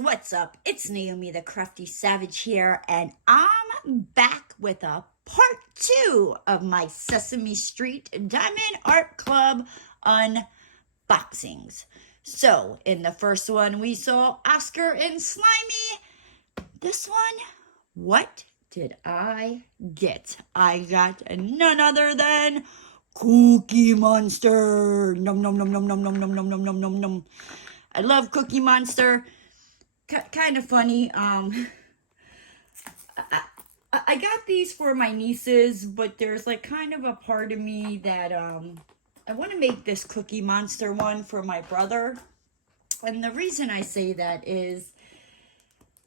what's up? It's Naomi the Crafty Savage here, and I'm back with a part 2 of my Sesame Street Diamond Art Club unboxings. So, in the first one, we saw Oscar and Slimy. This one, what did I get? I got none other than Cookie Monster. Nom nom nom nom nom nom nom nom nom nom nom nom. I love Cookie Monster. Kind of funny. I got these for my nieces, but there's like kind of a part of me that I want to make this Cookie Monster one for my brother. And the reason I say that is,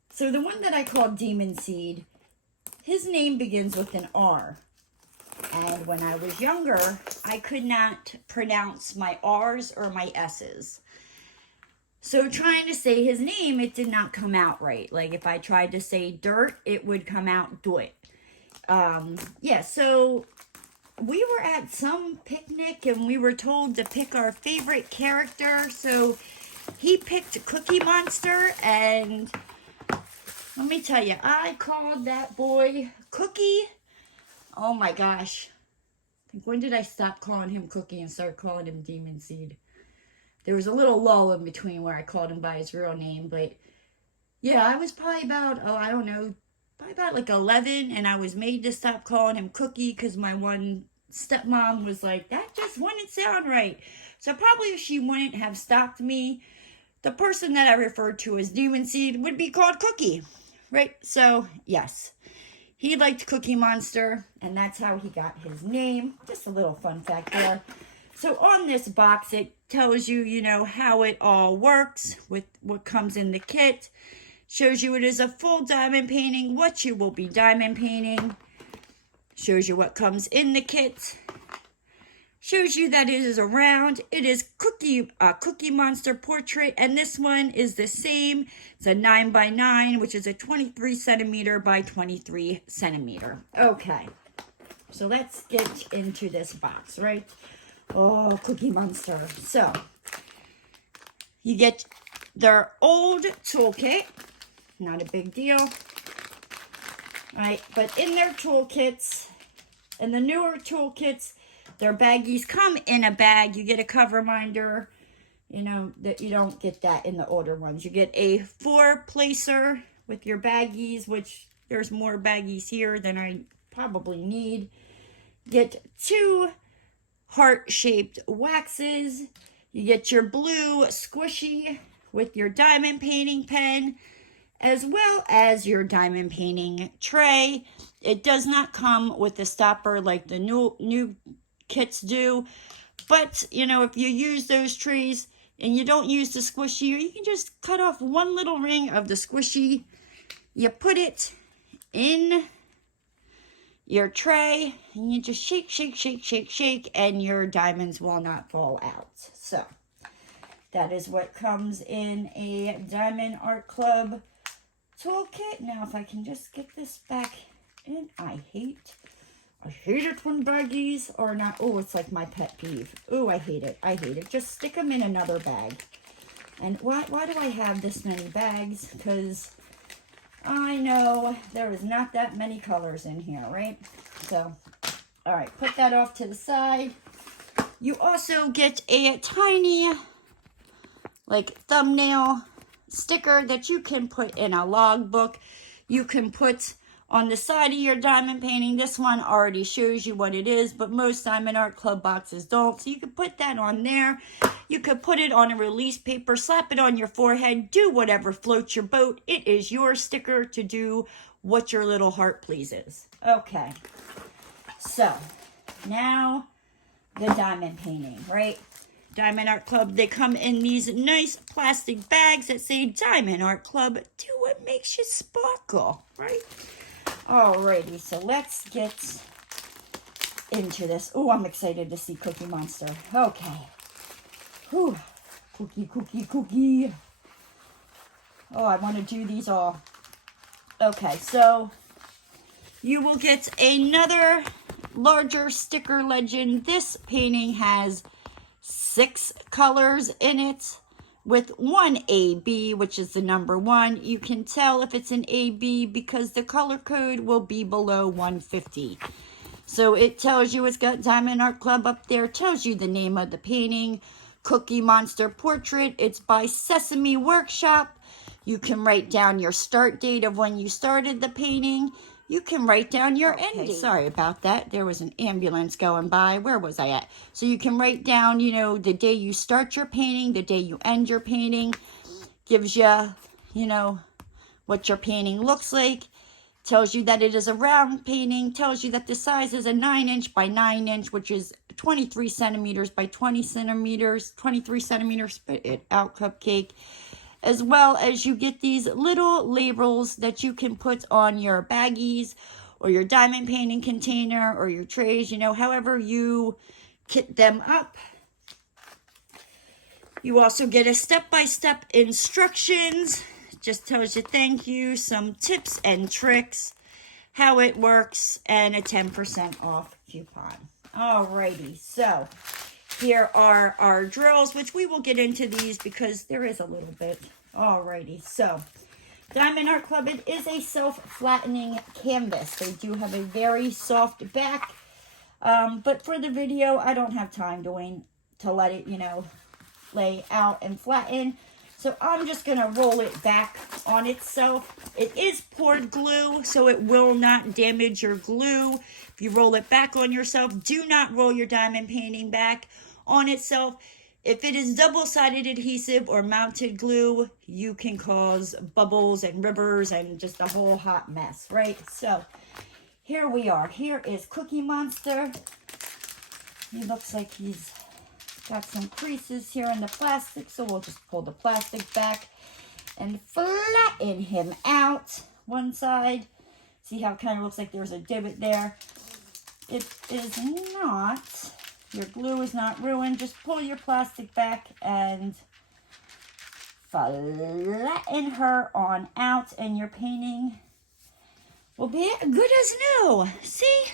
so the one that I called Demon Seed, his name begins with an R. And when I was younger, I could not pronounce my R's or my S's. So trying to say his name, it did not come out right. Like if I tried to say dirt, it would come out doit. Yeah, so we were at some picnic and we were told to pick our favorite character. So he picked Cookie Monster, and let me tell you, I called that boy Cookie. Oh my gosh. When did I stop calling him Cookie and start calling him Demon Seed? There was a little lull in between where I called him by his real name, but yeah, I was probably about, I don't know, probably about like 11, and I was made to stop calling him Cookie because my one stepmom was like, that just wouldn't sound right. So probably if she wouldn't have stopped me, the person that I referred to as Demon Seed would be called Cookie, right? So yes, he liked Cookie Monster, and that's how he got his name. Just a little fun fact there. So on this box, it tells you, you know, how it all works with what comes in the kit. Shows you it is a full diamond painting, what you will be diamond painting. Shows you what comes in the kit. Shows you that it is a round. It is Cookie Monster portrait, and this one is the same. It's a 9x9, which is a 23 centimeter by 23 centimeter. Okay, so let's get into this box, right? Oh, Cookie Monster. So, you get their old toolkit. Not a big deal. Right, but in their toolkits, in the newer toolkits, their baggies come in a bag. You get a cover reminder, you know, that you don't get that in the older ones. You get a 4-placer with your baggies, which there's more baggies here than I probably need. Get 2 heart-shaped waxes. You get your blue squishy with your diamond painting pen, as well as your diamond painting tray. It does not come with a stopper like the new kits do, but you know, if you use those trays and you don't use the squishy, you can just cut off one little ring of the squishy. You put it in your tray, and you just shake, shake, shake, shake, shake, and your diamonds will not fall out. So, that is what comes in a Diamond Art Club toolkit. Now, if I can just get this back in. I hate it when baggies are not, oh, it's like my pet peeve. Oh, I hate it. I hate it. Just stick them in another bag. And why do I have this many bags? Because I know there is not that many colors in here, right? So, all right, put that off to the side. You also get a tiny, like, thumbnail sticker that you can put in a logbook. You can put on the side of your diamond painting. This one already shows you what it is, but most Diamond Art Club boxes don't. So you can put that on there. You could put it on a release paper, slap it on your forehead, do whatever floats your boat. It is your sticker to do what your little heart pleases. Okay, so now the diamond painting, right? Diamond Art Club, they come in these nice plastic bags that say Diamond Art Club, do what makes you sparkle, right? Alrighty, so let's get into this. Oh, I'm excited to see Cookie Monster. Okay. Whew. Cookie, cookie, cookie. Oh, I want to do these all. Okay, so you will get another larger sticker legend. This painting has 6 colors in it. with one AB, which is the number 1. You can tell if it's an AB because the color code will be below 150. So it tells you it's got Diamond Art Club up there, tells you the name of the painting, Cookie Monster Portrait. It's by Sesame Workshop. You can write down your start date of when you started the painting. You can write down your end date. Sorry about that. There was an ambulance going by. Where was I at? So you can write down, you know, the day you start your painting, the day you end your painting. Gives you, you know, what your painting looks like. Tells you that it is a round painting. Tells you that the size is a 9" by 9", which is 23 centimeters by 20 centimeters. 23 centimeters, spit it out, cupcake. As well as you get these little labels that you can put on your baggies or your diamond painting container or your trays, you know, however you kit them up. You also get a step-by-step instructions. Just tells you thank you, some tips and tricks, how it works, and a 10% off coupon. Alrighty, so here are our drills, which we will get into these because there is a little bit. Alrighty, so Diamond Art Club, it is a self-flattening canvas. They do have a very soft back, but for the video, I don't have time to let it, you know, lay out and flatten. So I'm just going to roll it back on itself. It is poured glue, so it will not damage your glue. If you roll it back on yourself, do not roll your diamond painting back on itself. If it is double-sided adhesive or mounted glue, you can cause bubbles and rivers and just a whole hot mess, right? So here we are. Here is Cookie Monster. He looks like he's got some creases here in the plastic, so we'll just pull the plastic back and flatten him out one side. See how it kind of looks like there's a divot there? It is not. Your glue is not ruined. Just pull your plastic back and flatten her on out, and your painting will be good as new. See?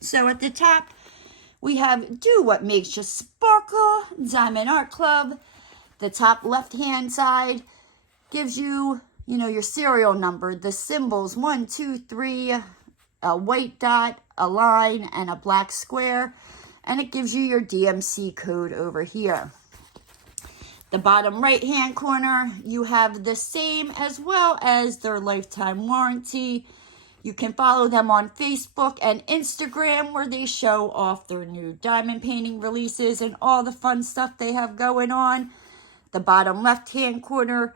So at the top, we have Do What Makes You Sparkle, Diamond Art Club. The top left-hand side gives you, you know, your serial number, the symbols 1, 2, 3, a white dot, a line, and a black square. And it gives you your DMC code over here. The bottom right-hand corner, you have the same as well as their lifetime warranty. You can follow them on Facebook and Instagram where they show off their new diamond painting releases and all the fun stuff they have going on. The bottom left-hand corner,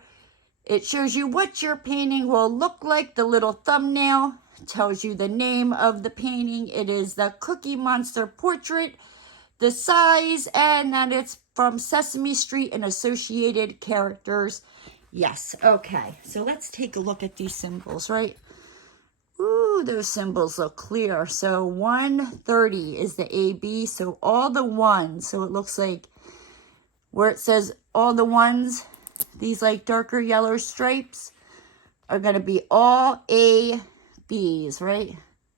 it shows you what your painting will look like. The little thumbnail tells you the name of the painting. It is the Cookie Monster Portrait, the size, and that it's from Sesame Street and associated characters. Yes, okay. So let's take a look at these symbols, right? Ooh, those symbols look clear. So 130 is the AB, so all the ones. So it looks like where it says all the ones, these like darker yellow stripes are going to be all ABs, right?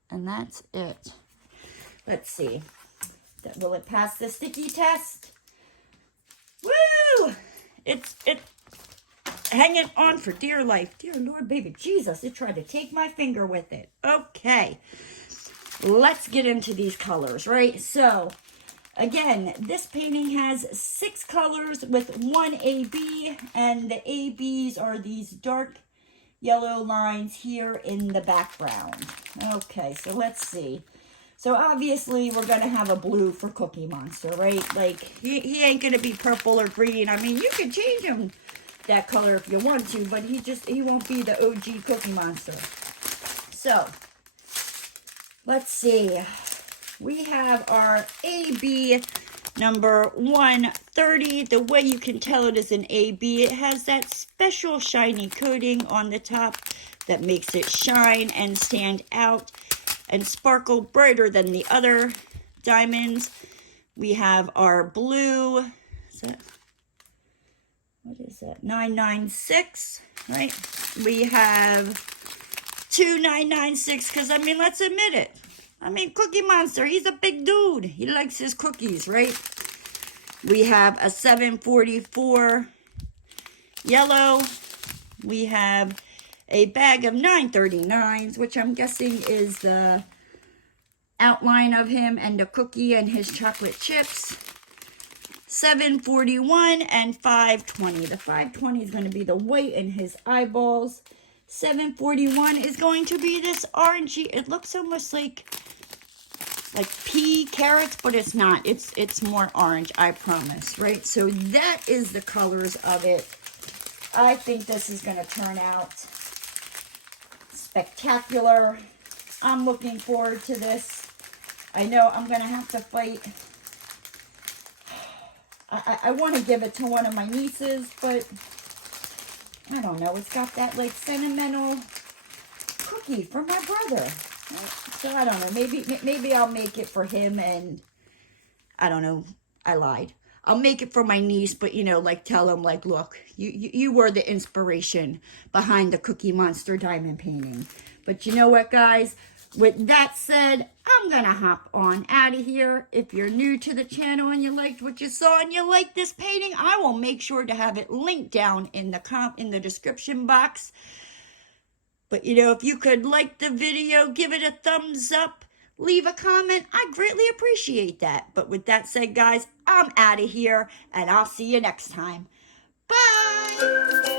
And that's it. Let's see. Will it pass the sticky test? Woo! It's hanging on for dear life. Dear Lord, baby Jesus, it tried to take my finger with it. Okay. Let's get into these colors, right? So, again, this painting has 6 colors with 1 AB, and the ABs are these dark yellow lines here in the background. Okay, so let's see. So obviously we're going to have a blue for Cookie Monster, right? Like, he ain't going to be purple or green. I mean, you can change him that color if you want to, but he won't be the OG Cookie Monster. So, let's see. We have our AB number 130. The way you can tell it is an AB, it has that special shiny coating on the top that makes it shine and stand out and sparkle brighter than the other diamonds. We have our blue, what is that? 996, right? We have 2996, because, I mean, let's admit it. I mean, Cookie Monster, he's a big dude. He likes his cookies, right? We have a 744, yellow. We have a bag of 9.39s, which I'm guessing is the outline of him and the cookie and his chocolate chips. 7.41 and 5.20. The 5.20 is going to be the white in his eyeballs. 7.41 is going to be this orangey. It looks almost like pea carrots, but it's not. It's more orange, I promise, right? So that is the colors of it. I think this is going to turn out spectacular. I'm looking forward to this. I know I'm going to have to fight. I want to give it to one of my nieces, but I don't know. It's got that like sentimental cookie for my brother. Right? So I don't know. Maybe I'll make it for him, and I don't know. I lied. I'll make it for my niece, but, you know, like, tell him, like, look, you were the inspiration behind the Cookie Monster diamond painting. But you know what, guys? With that said, I'm going to hop on out of here. If you're new to the channel and you liked what you saw and you like this painting, I will make sure to have it linked down in the description box. But, you know, if you could like the video, give it a thumbs up, leave a comment. I greatly appreciate that. But with that said, guys, I'm out of here, and I'll see you next time. Bye!